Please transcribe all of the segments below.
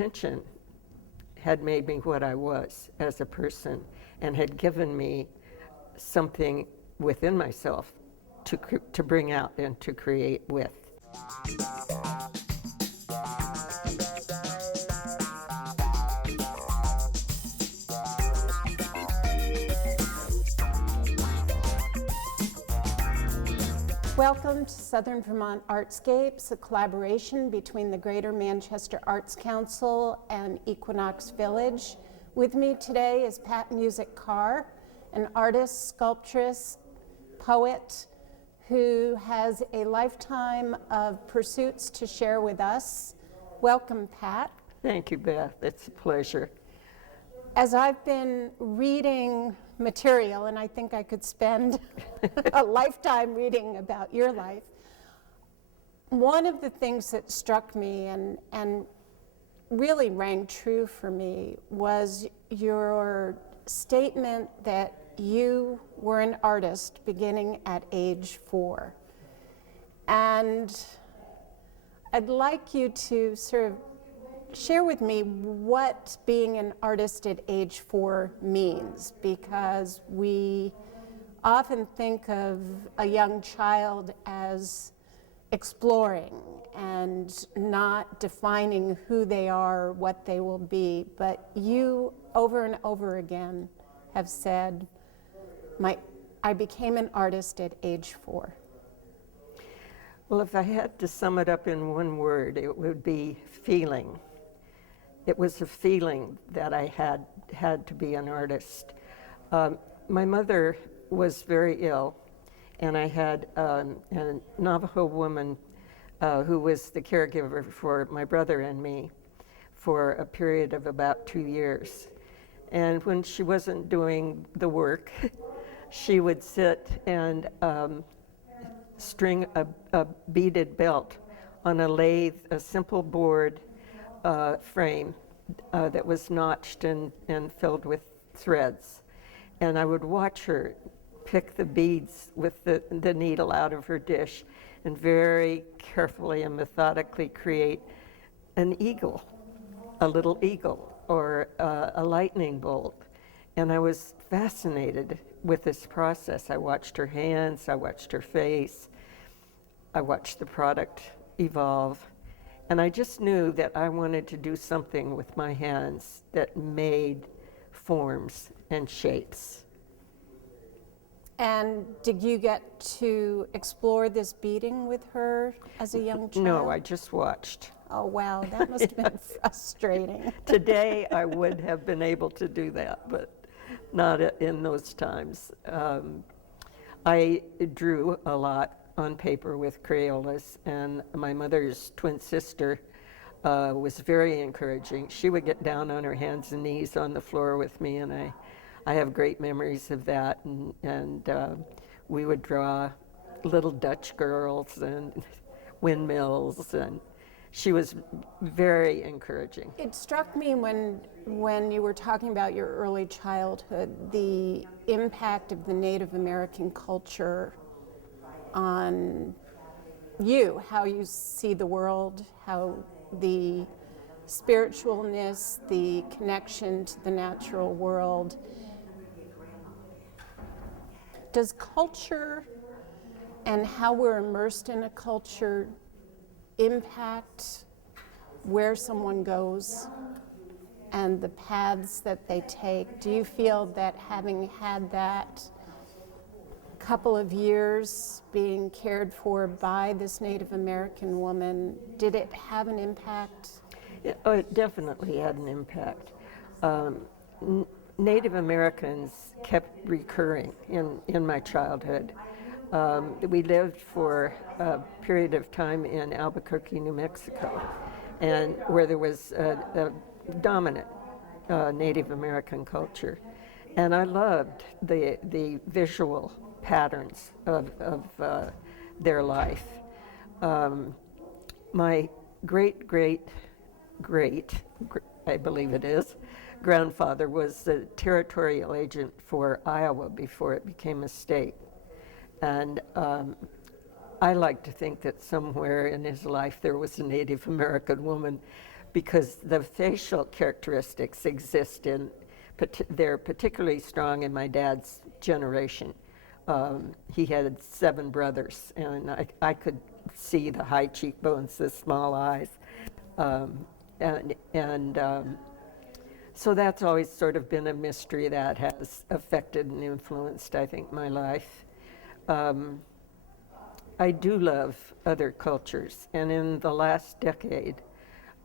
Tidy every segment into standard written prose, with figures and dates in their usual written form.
attention had made me what I was as a person and had given me something within myself to bring out and to create with. Welcome to Southern Vermont Artscapes, a collaboration between the Greater Manchester Arts Council and Equinox Village. With me today is Musick, an artist, sculptress, poet, who has a lifetime of pursuits to share with us. Welcome, Pat. Thank you, Beth. It's a pleasure. As I've been reading material, and I think I could spend a lifetime reading about your life, one of the things that struck me and really rang true for me was your statement that you were an artist beginning at age 4. And I'd like you to sort of share with me what being an artist at age 4 means, because we often think of a young child as exploring and not defining who they are, what they will be. But you, over and over again, have said, I became an artist at age 4. Well, if I had to sum it up in one word, it would be feeling. It was a feeling that I had to be an artist. My mother was very ill, and I had a Navajo woman who was the caregiver for my brother and me for a period of about 2 years. And when she wasn't doing the work, she would sit and string a beaded belt on a lathe, a simple board frame that was notched and filled with threads. And I would watch her pick the beads with the needle out of her dish and very carefully and methodically create an eagle, a little eagle, or a lightning bolt. And I was fascinated with this process. I watched her hands, I watched her face, I watched the product evolve. And I just knew that I wanted to do something with my hands that made forms and shapes. And did you get to explore this beading with her as a young child? No, I just watched. Oh, wow, that must have been frustrating. Today, I would have been able to do that, but not in those times. I drew a lot on paper with Crayolas, and my mother's twin sister was very encouraging. She would get down on her hands and knees on the floor with me, and I have great memories of that, and we would draw little Dutch girls and windmills, and she was very encouraging. It struck me when you were talking about your early childhood, the impact of the Native American culture on you, how you see the world, how the spiritualness, the connection to the natural world. Does culture and how we're immersed in a culture impact where someone goes and the paths that they take? Do you feel that having had that couple of years being cared for by this Native American woman, did it have an impact? It definitely had an impact. Native Americans kept recurring in my childhood. We lived for a period of time in Albuquerque, New Mexico, and where there was a dominant Native American culture. And I loved the visual patterns of their life. My great, I believe it is, grandfather was the territorial agent for Iowa before it became a state. And I like to think that somewhere in his life there was a Native American woman because the facial characteristics exist they're particularly strong in my dad's generation. He had 7 brothers, and I could see the high cheekbones, the small eyes, so that's always sort of been a mystery that has affected and influenced, I think, my life. I do love other cultures, and in the last decade,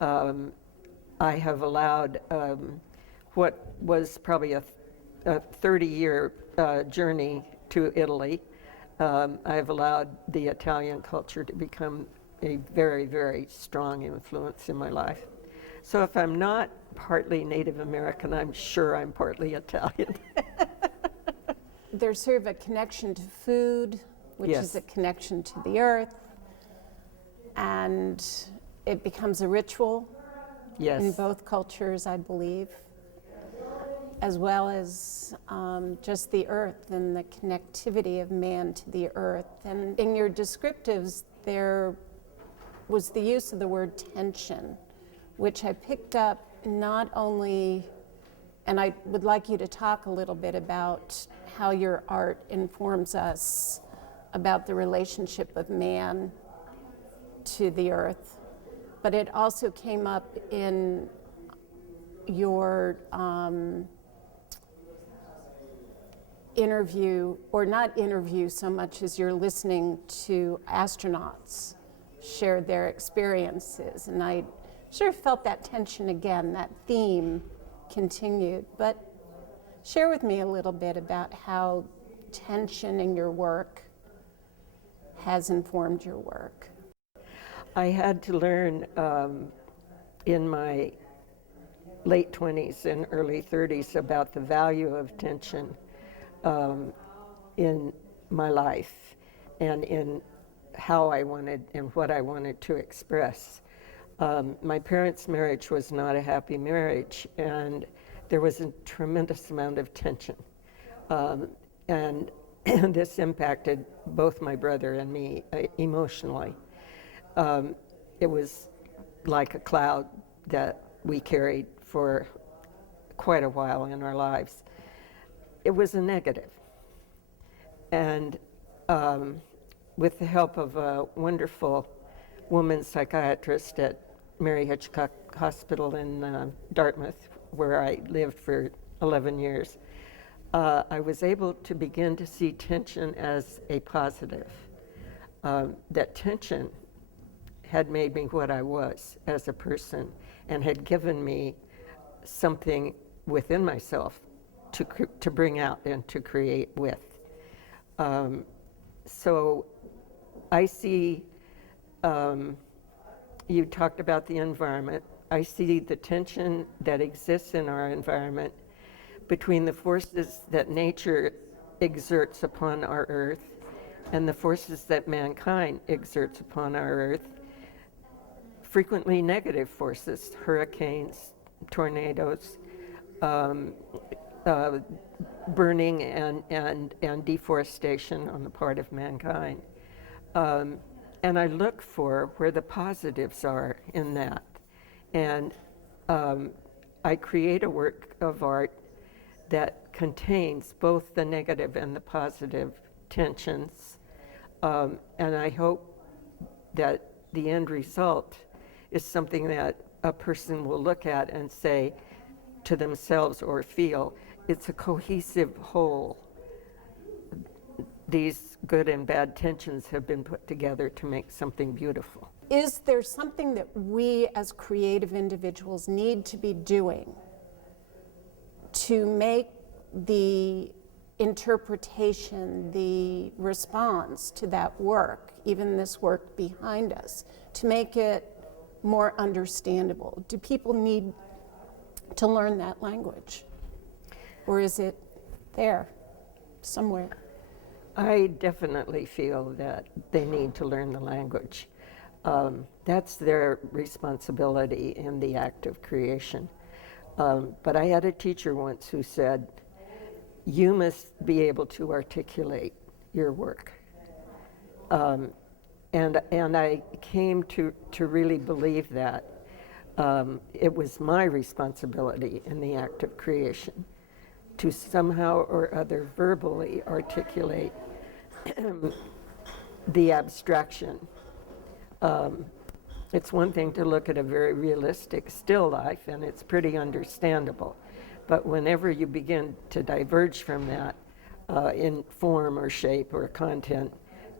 I have allowed what was probably a 30-year journey to Italy. I've allowed the Italian culture to become a very, very strong influence in my life. So if I'm not partly Native American, I'm sure I'm partly Italian. There's sort of a connection to food, which Yes. is a connection to the earth, and it becomes a ritual Yes. in both cultures, I believe, as well as just the earth and the connectivity of man to the earth. And in your descriptives, there was the use of the word tension, which I picked up not only, and I would like you to talk a little bit about how your art informs us about the relationship of man to the earth, but it also came up in your interview, or not interview so much as you're listening to astronauts share their experiences. And I sort of felt that tension again, that theme continued. But share with me a little bit about how tension in your work has informed your work. I had to learn in my late 20s and early 30s about the value of tension in my life and in how I wanted and what I wanted to express. My parents' marriage was not a happy marriage, and there was a tremendous amount of tension. And this impacted both my brother and me emotionally. It was like a cloud that we carried for quite a while in our lives. It was a negative. And with the help of a wonderful woman psychiatrist at Mary Hitchcock Hospital in Dartmouth, where I lived for 11 years, I was able to begin to see tension as a positive. That tension had made me what I was as a person and had given me something within myself to bring out and to create with. So I see, you talked about the environment. I see the tension that exists in our environment between the forces that nature exerts upon our earth and the forces that mankind exerts upon our earth, frequently negative forces, hurricanes, tornadoes, burning and deforestation on the part of mankind. And I look for where the positives are in that. And I create a work of art that contains both the negative and the positive tensions. And I hope that the end result is something that a person will look at and say to themselves or feel, it's a cohesive whole. These good and bad tensions have been put together to make something beautiful. Is there something that we as creative individuals need to be doing to make the interpretation, the response to that work, even this work behind us, to make it more understandable? Do people need to learn that language? Or is it there somewhere? I definitely feel that they need to learn the language. That's their responsibility in the act of creation. But I had a teacher once who said, you must be able to articulate your work. And I came to really believe that. it was my responsibility in the act of creation to somehow or other verbally articulate the abstraction. It's one thing to look at a very realistic still life, and it's pretty understandable. But whenever you begin to diverge from that in form or shape or content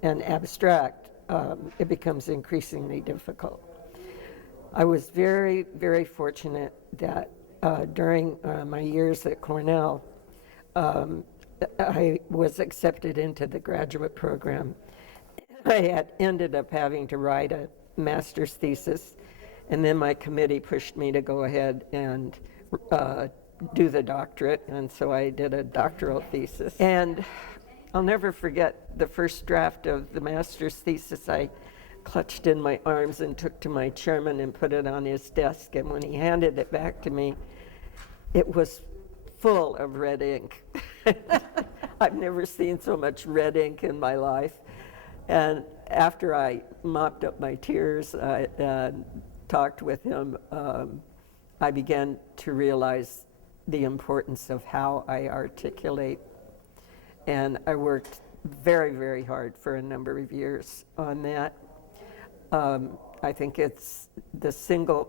and abstract, it becomes increasingly difficult. I was very, very fortunate that during my years at Cornell, I was accepted into the graduate program. I had ended up having to write a master's thesis, and then my committee pushed me to go ahead and do the doctorate, and so I did a doctoral thesis. And I'll never forget the first draft of the master's thesis I clutched in my arms and took to my chairman and put it on his desk, and when he handed it back to me, it was full of red ink. I've never seen so much red ink in my life. And after I mopped up my tears and talked with him, I began to realize the importance of how I articulate. And I worked very, very hard for a number of years on that. I think it's the single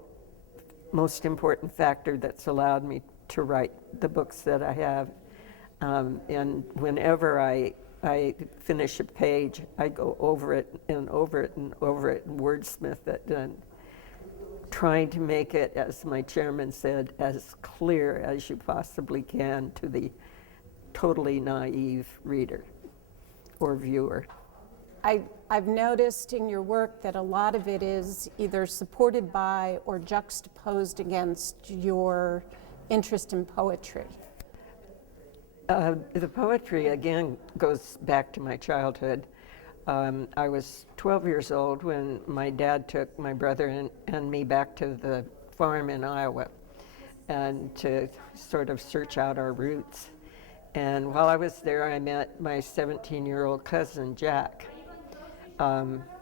most important factor that's allowed me to write the books that I have. And whenever I finish a page, I go over it and over it and over it and wordsmith it, and trying to make it, as my chairman said, as clear as you possibly can to the totally naive reader or viewer. I've noticed in your work that a lot of it is either supported by or juxtaposed against your interest in poetry. The poetry, again, goes back to my childhood. I was 12 years old when my dad took my brother and me back to the farm in Iowa and to sort of search out our roots. And while I was there, I met my 17-year-old cousin, Jack.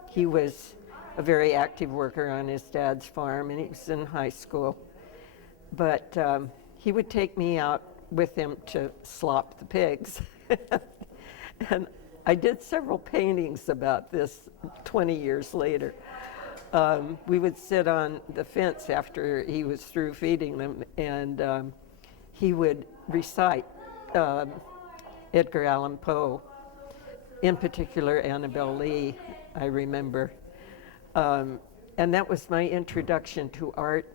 He was a very active worker on his dad's farm, and he was in high school. But he would take me out with him to slop the pigs. And I did several paintings about this 20 years later. We would sit on the fence after he was through feeding them, and he would recite Edgar Allan Poe, in particular Annabel Lee, I remember. And that was my introduction to art,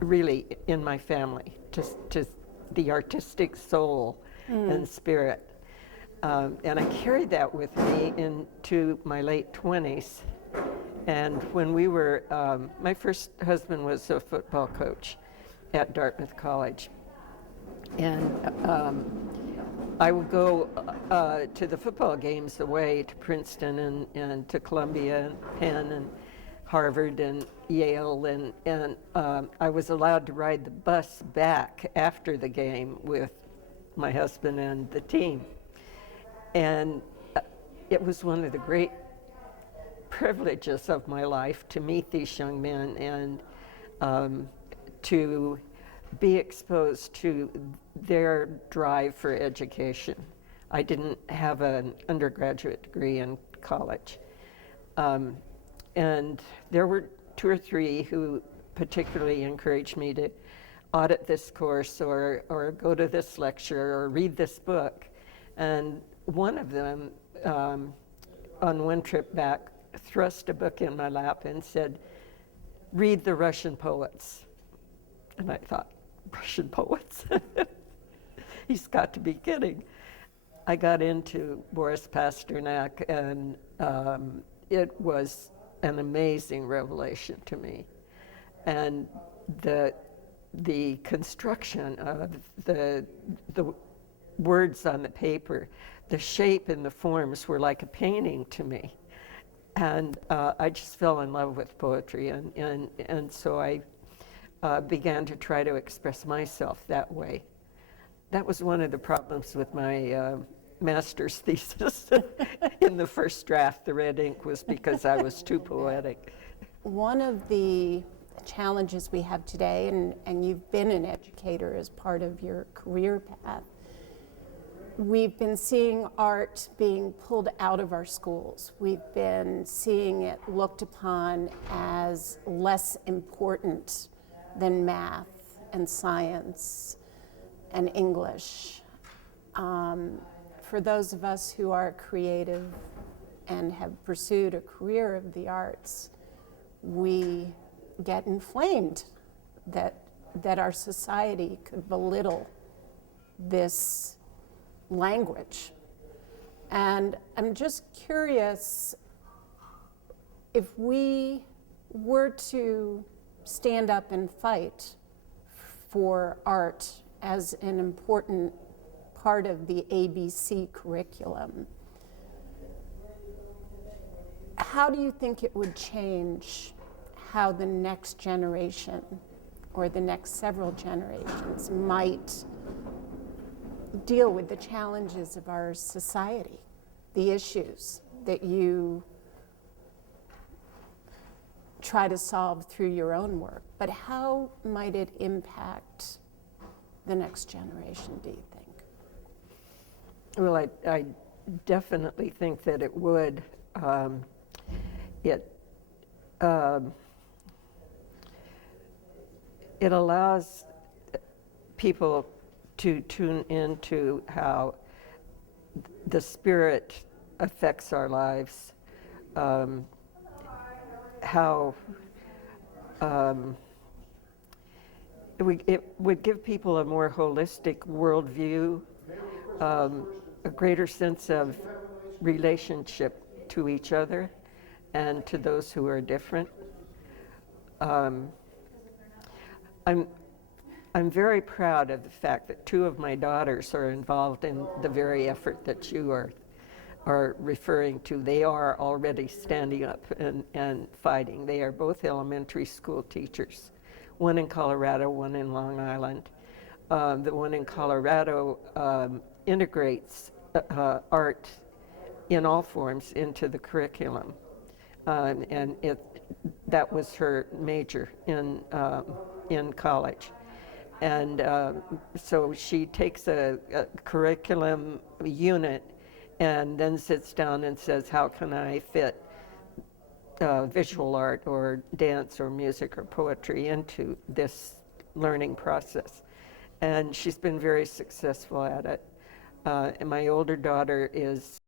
really, in my family, to the artistic soul and spirit. And I carried that with me into my late 20s. And when we were, my first husband was a football coach at Dartmouth College. And I would go to the football games away to Princeton and to Columbia and Penn and Harvard and Yale, and I was allowed to ride the bus back after the game with my husband and the team. And it was one of the great privileges of my life to meet these young men and to be exposed to their drive for education. I didn't have an undergraduate degree in college. And there were 2 or 3 who particularly encouraged me to audit this course or go to this lecture or read this book. And one of them, on one trip back, thrust a book in my lap and said, "Read the Russian poets." And I thought, Russian poets? He's got to be kidding. I got into Boris Pasternak, and it was an amazing revelation to me. And the construction of the words on the paper, the shape and the forms were like a painting to me. And I just fell in love with poetry, and so I began to try to express myself that way. That was one of the problems with my master's thesis. In the first draft, the red ink was because I was too poetic. One of the challenges we have today, and you've been an educator as part of your career path. We've been seeing art being pulled out of our schools. We've been seeing it looked upon as less important than math and science and English. For those of us who are creative and have pursued a career of the arts, we get inflamed that our society could belittle this language. And I'm just curious, if we were to stand up and fight for art as an important part of the ABC curriculum, how do you think it would change how the next generation or the next several generations might deal with the challenges of our society, the issues that you try to solve through your own work, but how might it impact the next generation, do you think? Well, I definitely think that it would. It allows people to tune into how the spirit affects our lives, how it would give people a more holistic worldview, a greater sense of relationship to each other and to those who are different. I'm very proud of the fact that 2 of my daughters are involved in the very effort that you are referring to. They are already standing up and fighting. They are both elementary school teachers, one in Colorado, one in Long Island. The one in Colorado integrates art in all forms into the curriculum, and that was her major in college. And so she takes a curriculum unit and then sits down and says, how can I fit visual art or dance or music or poetry into this learning process? And she's been very successful at it. And my older daughter is